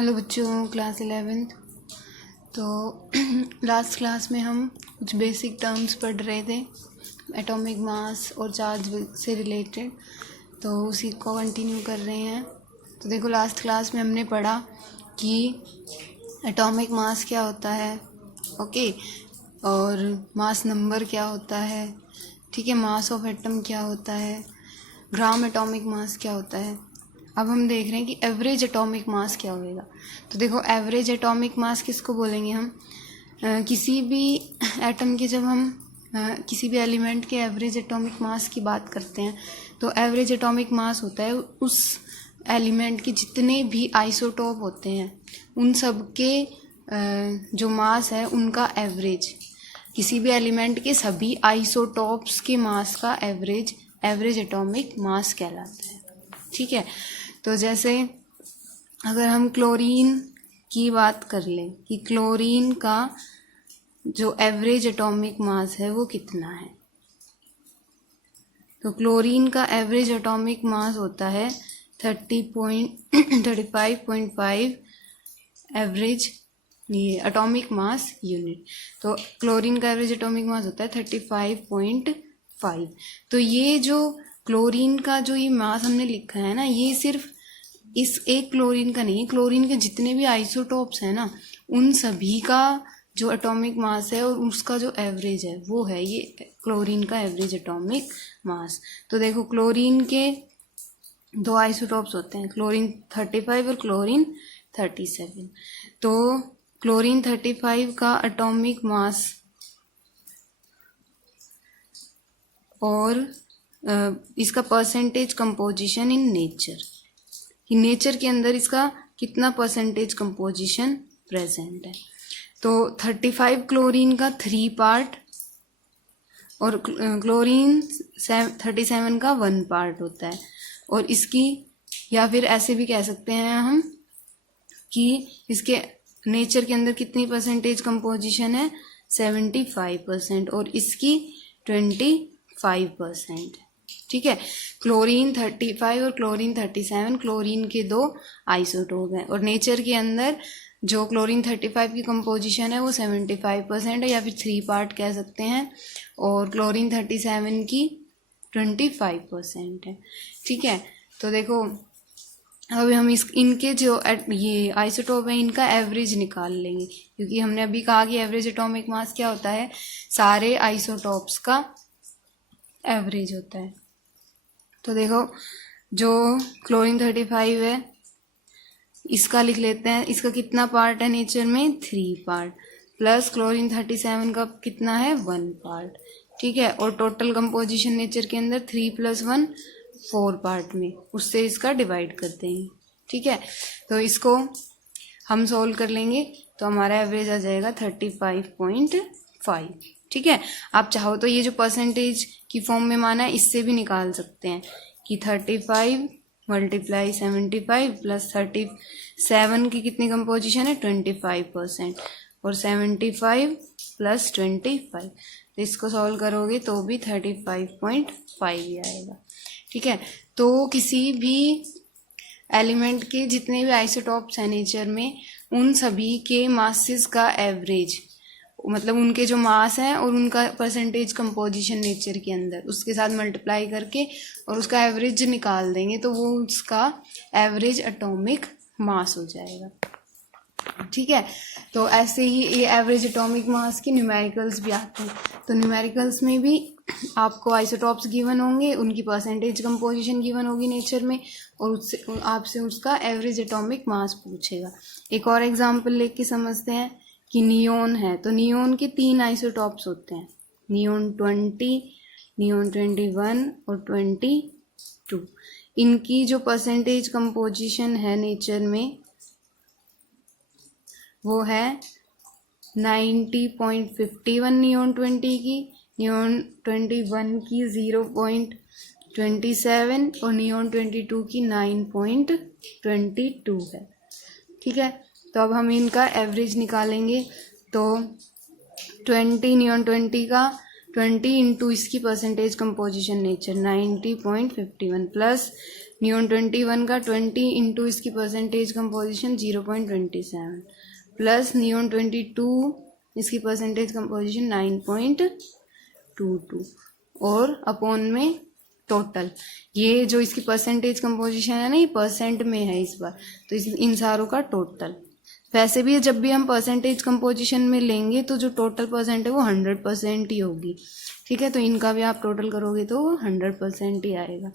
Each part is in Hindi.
हेलो बच्चों, क्लास 11th। तो लास्ट क्लास में हम कुछ बेसिक टर्म्स पढ़ रहे थे एटॉमिक मास और चार्ज से रिलेटेड, तो उसी को कंटिन्यू कर रहे हैं। तो देखो, लास्ट क्लास में हमने पढ़ा कि एटॉमिक मास क्या होता है, ओके, और मास नंबर क्या होता है, ठीक है, मास ऑफ एटम क्या होता है, ग्राम एटॉमिक मास क्या होता है। अब हम देख रहे हैं कि एवरेज एटॉमिक मास क्या होएगा। तो देखो, एवरेज एटॉमिक मास किसको बोलेंगे हम? किसी भी एटम के जब हम किसी भी एलिमेंट के एवरेज एटॉमिक मास की बात करते हैं तो एवरेज एटॉमिक मास होता है उस एलिमेंट के जितने भी आइसोटोप होते हैं उन सब के जो मास है उनका एवरेज, किसी भी एलिमेंट के सभी आइसोटोप्स के मास का एवरेज एटॉमिक मास कहलाता है, ठीक है। तो जैसे अगर हम क्लोरीन की बात कर लें कि क्लोरीन का जो एवरेज एटॉमिक मास है वो कितना है, तो क्लोरीन का एवरेज एटॉमिक मास होता है 35.5 एवरेज एटॉमिक मास यूनिट। तो क्लोरीन का एवरेज एटॉमिक मास होता है 35.5। तो ये जो क्लोरीन का जो ये मास हमने लिखा है ना, ये सिर्फ इस एक क्लोरीन का नहीं है, क्लोरीन के जितने भी आइसोटोप्स हैं ना उन सभी का जो एटॉमिक मास है और उसका जो एवरेज है वो है ये क्लोरीन का एवरेज एटॉमिक मास। तो देखो, क्लोरीन के दो आइसोटोप्स होते हैं, क्लोरीन 35 और क्लोरीन 37। तो क्लोरीन 35 का एटॉमिक मास और इसका परसेंटेज कंपोजिशन इन नेचर, कि नेचर के अंदर इसका कितना परसेंटेज कंपोजिशन प्रेजेंट है। तो 35 क्लोरीन का 3 पार्ट और क्लोरीन 37 का 1 पार्ट होता है। और इसकी, या फिर ऐसे भी कह सकते हैं हम कि इसके नेचर के अंदर कितनी परसेंटेज कंपोजिशन है, 75%, और इसकी 25%, ठीक है। क्लोरीन 35 और क्लोरीन 37 क्लोरीन के दो आइसोटोप हैं और नेचर के अंदर जो क्लोरीन 35 की कंपोजिशन है वो 75% है, या फिर 3 पार्ट कह सकते हैं, और क्लोरीन 37 की 25% है, ठीक है। तो देखो, अभी हम इनके जो ये आइसोटोप है इनका एवरेज निकाल लेंगे, क्योंकि हमने अभी कहा कि एवरेज एटॉमिक मास क्या होता है, सारे आइसोटोप्स का एवरेज होता है। तो देखो, जो क्लोरीन 35 है इसका लिख लेते हैं, इसका कितना पार्ट है नेचर में, 3 पार्ट, प्लस क्लोरीन 37 का कितना है, 1 पार्ट, ठीक है। और टोटल कंपोजिशन नेचर के अंदर 3 + 1 4 पार्ट में, उससे इसका डिवाइड करते हैं, ठीक है। तो इसको हम सोल्व कर लेंगे तो हमारा एवरेज आ जाएगा 35.5, ठीक है। आप चाहो तो ये जो परसेंटेज की फॉर्म में माना है इससे भी निकाल सकते हैं कि 35 × 75 + 37 की कितनी कंपोजिशन है, 25%, और 75 + 25, तो इसको सॉल्व करोगे तो भी 35.5 ही आएगा, ठीक है। तो किसी भी एलिमेंट के जितने भी आइसोटोप्स हैं नेचर में उन सभी के मासेस का एवरेज, मतलब उनके जो मास है और उनका परसेंटेज कंपोजिशन नेचर के अंदर, उसके साथ मल्टीप्लाई करके और उसका एवरेज निकाल देंगे तो वो उसका एवरेज एटॉमिक मास हो जाएगा, ठीक है। तो ऐसे ही ये एवरेज एटॉमिक मास की न्यूमेरिकल्स भी आते हैं। तो न्यूमेरिकल्स में भी आपको आइसोटॉप्स गिवन होंगे, उनकी परसेंटेज कंपोजिशन गिवन होगी नेचर में, और उससे आपसे उसका एवरेज एटॉमिक मास पूछेगा। एक और एग्जांपल लेके समझते हैं कि नियोन है, तो नियोन के 3 आइसोटॉप्स होते हैं, नियोन 20, नियोन 21 और 22। इनकी जो परसेंटेज कंपोजिशन है नेचर में वो है 90.51 नियोन 20 की, नियोन 21 की 0.27 और नियोन 22 की 9.22 है, ठीक है। तो अब हम इनका एवरेज निकालेंगे तो 20 नियोन 20 का 20 इंटू इसकी percentage composition nature 90.51 plus neon 21 का 20 इंटू इसकी परसेंटेज कंपोजिशन 0.27 प्लस नियोन 22 इसकी परसेंटेज कंपोजिशन 9.22 और अपॉन में टोटल। ये जो इसकी परसेंटेज कंपोजिशन है ना, ये परसेंट में है इस बार, तो इन सारों का टोटल। वैसे भी जब भी हम परसेंटेज कंपोजिशन में लेंगे तो जो टोटल परसेंट है वो 100% ही होगी, ठीक है। तो इनका भी आप टोटल करोगे तो 100% ही आएगा।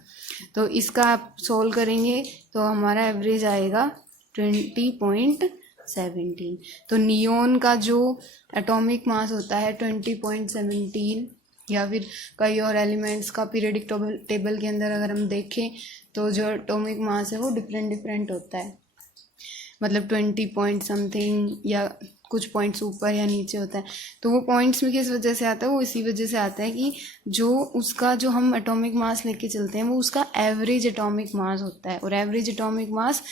तो इसका आप सोल्व करेंगे तो हमारा एवरेज आएगा 20.17। तो नियोन का जो एटॉमिक मास होता है 20.17, या फिर कई और एलिमेंट्स का पीरियडिक टेबल के अंदर अगर हम देखें तो जो एटॉमिक मास है वो डिफरेंट होता है, मतलब 20 पॉइंट समथिंग या कुछ पॉइंट्स ऊपर या नीचे होता है। तो वो पॉइंट्स में किस वजह से आता है, वो इसी वजह से आता है कि जो उसका जो हम एटॉमिक मास लेके चलते हैं वो उसका एवरेज एटॉमिक मास होता है, और एवरेज एटॉमिक मास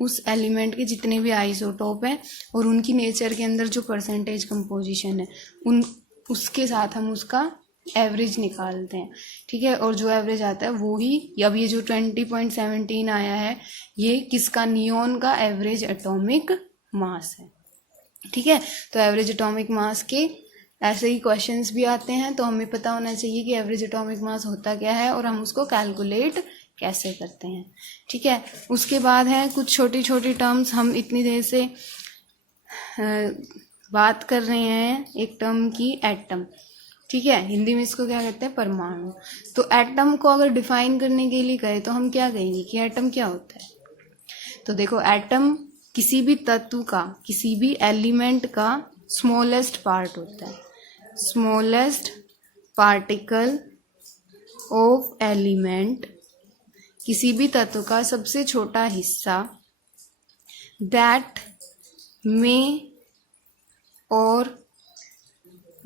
उस एलिमेंट के जितने भी आइसोटोप हैं और उनकी नेचर के अंदर जो परसेंटेज कंपोजिशन है उसके साथ हम उसका एवरेज निकालते हैं, ठीक है। और जो एवरेज आता है वो ही, अब ये जो 20.17 आया है ये किसका, नियोन का एवरेज एटॉमिक मास है, ठीक है। तो एवरेज एटॉमिक मास के ऐसे ही क्वेश्चंस भी आते हैं, तो हमें पता होना चाहिए कि एवरेज एटॉमिक मास होता क्या है और हम उसको कैलकुलेट कैसे करते हैं, ठीक है। उसके बाद है कुछ छोटी छोटी टर्म्स, हम इतनी देर से बात कर रहे हैं एक टर्म की, एटम, ठीक है। हिंदी में इसको क्या कहते हैं, परमाणु। तो एटम को अगर डिफाइन करने के लिए कहें तो हम क्या कहेंगे कि एटम क्या होता है। तो देखो, एटम किसी भी तत्व का, किसी भी एलिमेंट का स्मॉलेस्ट पार्ट होता है, स्मॉलेस्ट पार्टिकल ऑफ एलिमेंट, किसी भी तत्व का सबसे छोटा हिस्सा, दैट में और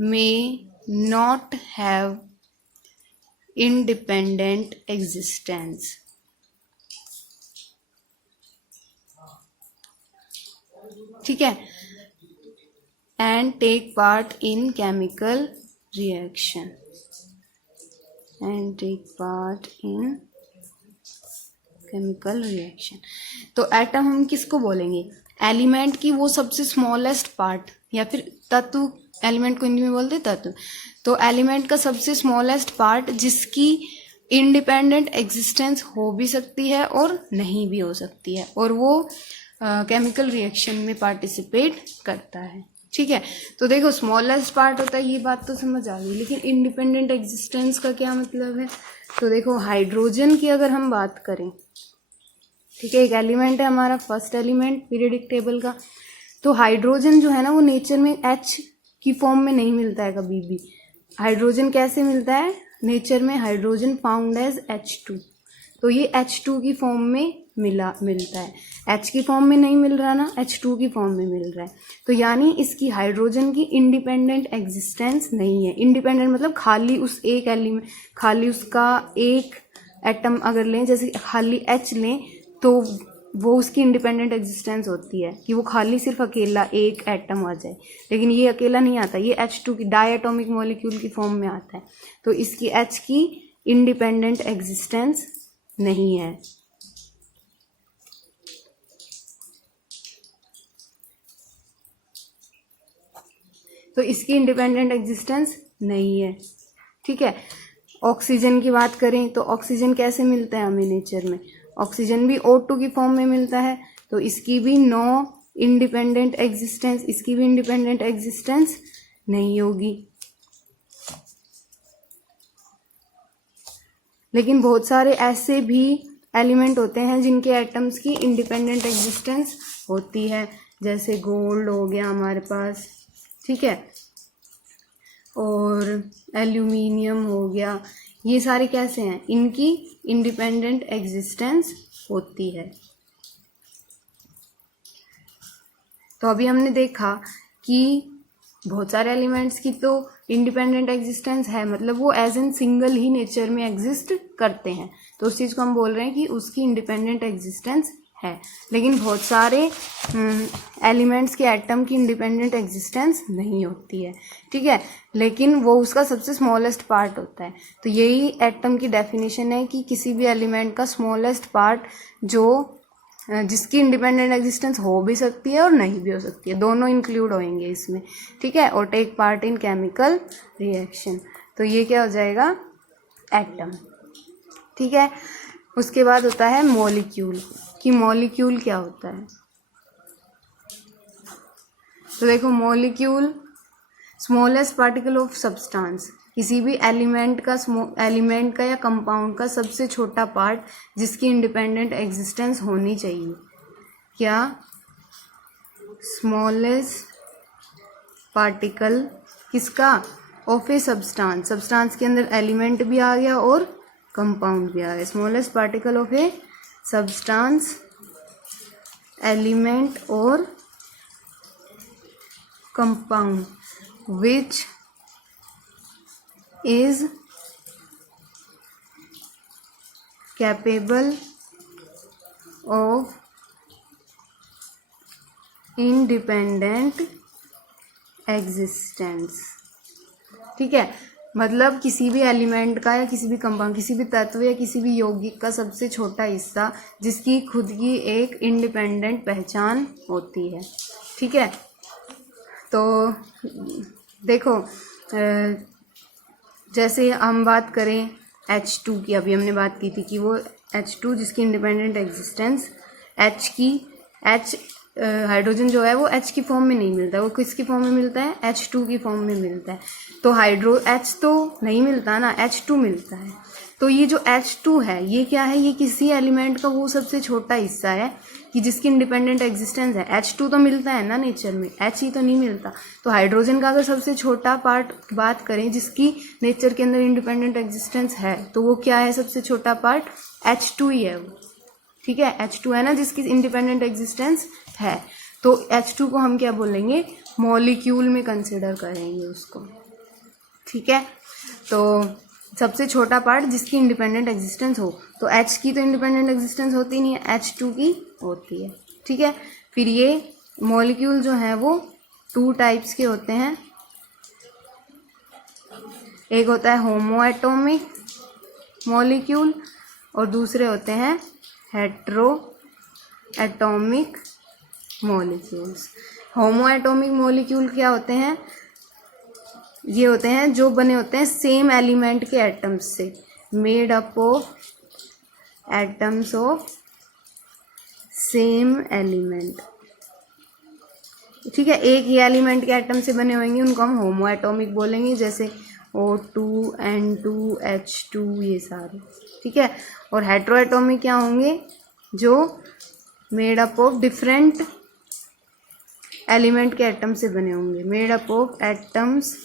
may not have independent existence, ठीक है, and take part in chemical reaction, तो एटम हम किसको बोलेंगे, एलिमेंट की वो सबसे स्मॉलेस्ट पार्ट, या फिर तत्व, एलिमेंट को हिंदी में बोलते तत्व। तो एलिमेंट का सबसे स्मॉलेस्ट पार्ट जिसकी इंडिपेंडेंट एग्जिस्टेंस हो भी सकती है और नहीं भी हो सकती है, और वो केमिकल रिएक्शन में पार्टिसिपेट करता है, ठीक है। तो देखो, स्मॉलेस्ट पार्ट होता है, ये बात तो समझ आ गई, लेकिन इंडिपेंडेंट एग्जिस्टेंस का क्या मतलब है। तो देखो, हाइड्रोजन की अगर हम बात करें, ठीक है, एक एलिमेंट है हमारा फर्स्ट एलिमेंट पीरियडिक टेबल का, तो हाइड्रोजन जो है ना वो नेचर में H की फॉर्म में नहीं मिलता है कभी भी। हाइड्रोजन कैसे मिलता है नेचर में, हाइड्रोजन फाउंड एज H2, तो ये H2 की फॉर्म में मिलता है, H की फॉर्म में नहीं मिल रहा ना, H2 की फॉर्म में मिल रहा है। तो यानी इसकी हाइड्रोजन की इंडिपेंडेंट एग्जिस्टेंस नहीं है। इंडिपेंडेंट मतलब खाली उस एक एलिमेंट, खाली उसका एक एटम अगर लें, जैसे खाली H लें, तो वो उसकी इंडिपेंडेंट एग्जिस्टेंस होती है कि वो खाली सिर्फ अकेला एक एटम आ जाए, लेकिन ये अकेला नहीं आता, ये H2 की डायटोमिक मॉलिक्यूल की फॉर्म में आता है, तो इसकी H की इंडिपेंडेंट एग्जिस्टेंस नहीं है। तो इसकी इंडिपेंडेंट एग्जिस्टेंस नहीं है, ठीक है। ऑक्सीजन की बात करें तो ऑक्सीजन कैसे मिलता है हमें नेचर में, ऑक्सीजन भी O2 की फॉर्म में मिलता है, तो इसकी भी नो इंडिपेंडेंट एग्जिस्टेंस, इसकी भी इंडिपेंडेंट एग्जिस्टेंस नहीं होगी। लेकिन बहुत सारे ऐसे भी एलिमेंट होते हैं जिनके एटम्स की इंडिपेंडेंट एग्जिस्टेंस होती है, जैसे गोल्ड हो गया हमारे पास, ठीक है, और एल्यूमिनियम हो गया, ये सारे कैसे हैं, इनकी इंडिपेंडेंट एग्जिस्टेंस होती है। तो अभी हमने देखा कि बहुत सारे एलिमेंट्स की तो इंडिपेंडेंट एग्जिस्टेंस है, मतलब वो एज एन सिंगल ही नेचर में एग्जिस्ट करते हैं, तो उस चीज़ को हम बोल रहे हैं कि उसकी इंडिपेंडेंट एग्जिस्टेंस है, लेकिन बहुत सारे एलिमेंट्स के एटम की इंडिपेंडेंट एग्जिस्टेंस नहीं होती है, ठीक है, लेकिन वो उसका सबसे स्मॉलेस्ट पार्ट होता है। तो यही एटम की डेफिनेशन है कि किसी भी एलिमेंट का स्मॉलेस्ट पार्ट जो जिसकी इंडिपेंडेंट एग्जिस्टेंस हो भी सकती है और नहीं भी हो सकती है, दोनों इंक्लूड होंगे इसमें, ठीक है, और take part in chemical reaction. तो ये क्या हो जाएगा, एटम, ठीक है। उसके बाद होता है मॉलिक्यूल, कि मॉलिक्यूल क्या होता है। तो देखो, molecule smallest particle of substance, किसी भी एलिमेंट का या कंपाउंड का सबसे छोटा पार्ट जिसकी इंडिपेंडेंट एग्जिस्टेंस होनी चाहिए। क्या, स्मॉलेस्ट पार्टिकल किसका, ऑफ ए सब्सटेंस, सब्सटेंस के अंदर एलिमेंट भी आ गया और कंपाउंड भी आ गया। Smallest particle of a substance, element और compound which is capable of independent existence, ठीक है। मतलब किसी भी एलिमेंट का या किसी भी कंपाउंड, किसी भी तत्व या किसी भी यौगिक का सबसे छोटा हिस्सा जिसकी खुद की एक इंडिपेंडेंट पहचान होती है, ठीक है। तो देखो, जैसे हम बात करें H2 की, अभी हमने बात की थी कि वो H2 जिसकी इंडिपेंडेंट एग्जिस्टेंस, हाइड्रोजन जो है वो H की फॉर्म में नहीं मिलता है, वो किसकी फॉर्म में मिलता है, H2 की फॉर्म में मिलता है। तो H तो नहीं मिलता ना, H2 मिलता है। तो ये जो H2 है ये क्या है, ये किसी एलिमेंट का वो सबसे छोटा हिस्सा है कि जिसकी इंडिपेंडेंट एग्जिस्टेंस है। H2 तो मिलता है ना नेचर में, H ही तो नहीं मिलता। तो हाइड्रोजन का अगर सबसे छोटा पार्ट बात करें जिसकी नेचर के अंदर इंडिपेंडेंट एग्जिस्टेंस है, तो वो क्या है, सबसे छोटा पार्ट H2 ही है वो, ठीक है। H2 है ना जिसकी इंडिपेंडेंट एग्जिस्टेंस है। तो H2 को हम क्या बोलेंगे, मॉलिक्यूल में कंसिडर करेंगे उसको, ठीक है। तो सबसे छोटा पार्ट जिसकी इंडिपेंडेंट एग्जिस्टेंस हो, तो H की तो इंडिपेंडेंट एग्जिस्टेंस होती नहीं है, H2 की होती है, ठीक है। फिर ये मॉलिक्यूल जो है वो 2 टाइप्स के होते हैं। एक होता है होमो एटॉमिक मॉलिक्यूल और दूसरे होते हैं हेट्रो एटॉमिक मॉलिक्यूल्स। होमो एटॉमिक मॉलिक्यूल क्या होते हैं, ये होते हैं जो बने होते हैं सेम एलिमेंट के एटम्स से, made up of atoms of same element, ठीक है। एक ही एलिमेंट के एटम से बने होंगे उनको हम होमो एटॉमिक बोलेंगे, जैसे O2, N2, H2 ये सारे, ठीक है। और हेट्रो एटॉमिक क्या होंगे, जो made up of different element के एटम से बने होंगे, made up of atoms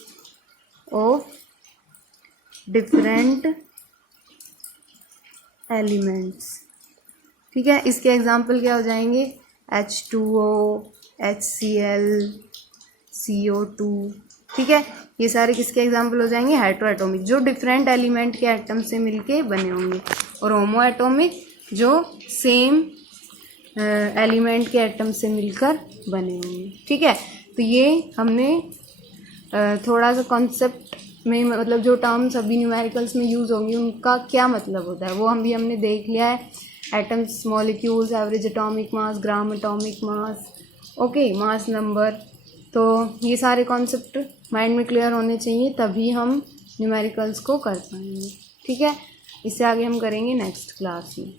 of different elements, ठीक है। इसके एग्जाम्पल क्या हो जाएंगे, H2O, HCl, CO2, ठीक है। ये सारे किसके एग्जाम्पल हो जाएंगे, हेट्रो एटॉमिक, जो डिफरेंट एलिमेंट के एटम से मिलके बने होंगे, और होमो एटॉमिक जो सेम एलिमेंट के एटम से मिलकर बने होंगे, ठीक है। तो ये हमने थोड़ा सा कॉन्सेप्ट में, मतलब जो टर्म्स अभी न्यूमेरिकल्स में यूज़ होंगी उनका क्या मतलब होता है वो हमने देख लिया है। Atoms, molecules, average atomic mass, gram atomic mass, okay, mass number. तो ये सारे कॉन्सेप्ट माइंड में क्लियर होने चाहिए, तभी हम न्यूमेरिकल्स को कर पाएंगे, ठीक है। इससे आगे हम करेंगे नेक्स्ट क्लास में।